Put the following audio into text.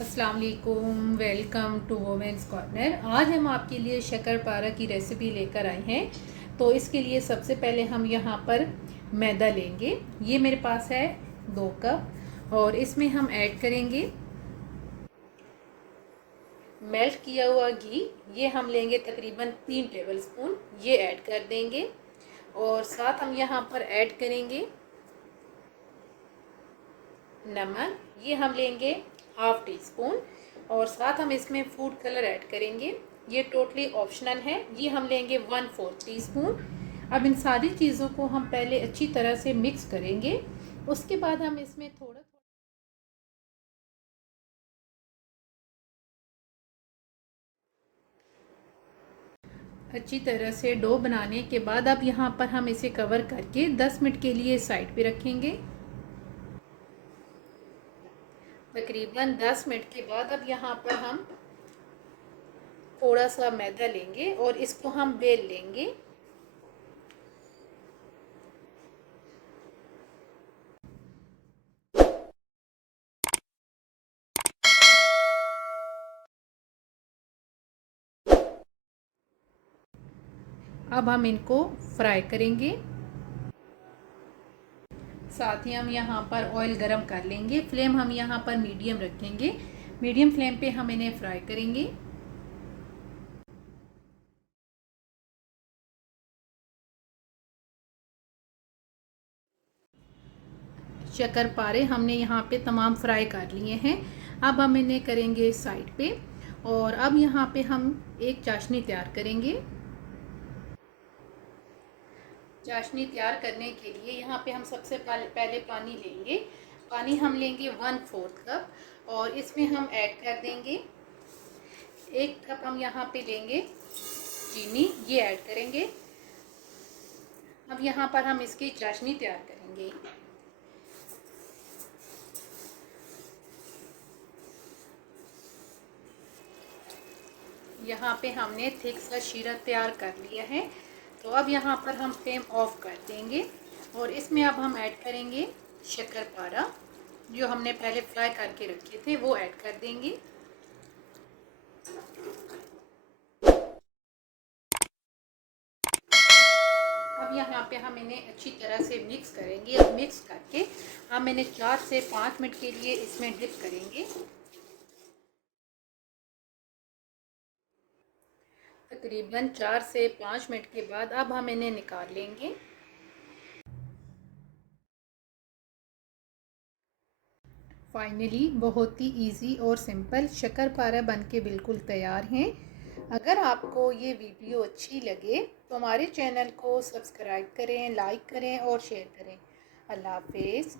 अस्सलाम वालेकुम, welcome to women's corner. आज हम आपके लिए शक्करपारा की रेसिपी लेकर आए हैं। तो इसके लिए सबसे पहले हम यहाँ पर मैदा लेंगे। ये मेरे पास है 2 कप और इसमें हम ऐड करेंगे मेल्ट किया हुआ घी। ये हम लेंगे तकरीबन 3 टेबलस्पून, ये ऐड कर देंगे। और साथ हम यहाँ पर ऐड करेंगे नमक, ये हम लेंगे हाफ टी स्पून। और साथ हम इसमें फूड कलर ऐड करेंगे, ये टोटली ऑप्शनल है। ये हम लेंगे 1/4 टीस्पून। अब इन सारी चीज़ों को हम पहले अच्छी तरह से मिक्स करेंगे। उसके बाद हम इसमें थोड़ा अच्छी तरह से डो बनाने के बाद अब यहाँ पर हम इसे कवर करके 10 मिनट के लिए साइड पे रखेंगे। तकरीबन 10 मिनट के बाद अब यहाँ पर हम थोड़ा सा मैदा लेंगे और इसको हम बेल लेंगे। अब हम इनको फ्राई करेंगे। साथ ही हम यहाँ पर ऑयल गरम कर लेंगे। फ्लेम हम यहाँ पर मीडियम रखेंगे। मीडियम फ्लेम पे हम इन्हें फ्राई करेंगे। शक्करपारे हमने यहाँ पे तमाम फ्राई कर लिए हैं। अब हम इन्हें करेंगे साइड पे। और अब यहाँ पे हम एक चाशनी तैयार करेंगे। चाशनी तैयार करने के लिए यहाँ पे हम सबसे पहले पानी लेंगे। पानी हम लेंगे 1/4 कप और इसमें हम ऐड कर देंगे 1 कप। हम यहाँ पे लेंगे चीनी, ये ऐड करेंगे। अब यहाँ पर हम इसकी चाशनी तैयार करेंगे। यहाँ पे हमने थिक सा शीरा तैयार कर लिया है। तो अब यहाँ पर हम फ्लेम ऑफ कर देंगे और इसमें अब हम ऐड करेंगे शक्करपारा, जो हमने पहले फ्राई करके रखे थे, वो ऐड कर देंगे। अब यहाँ पे हम इन्हें अच्छी तरह से मिक्स करेंगे। अब मिक्स करके हम इन्हें 4 से 5 मिनट के लिए इसमें डिप करेंगे। तकरीबन 4 से 5 मिनट के बाद अब हम इन्हें निकाल लेंगे। फाइनली बहुत ही इजी और सिंपल शक्करपारा बन के बिल्कुल तैयार हैं। अगर आपको ये वीडियो अच्छी लगे तो हमारे चैनल को सब्सक्राइब करें, लाइक करें और शेयर करें। अल्लाह हाफिज़।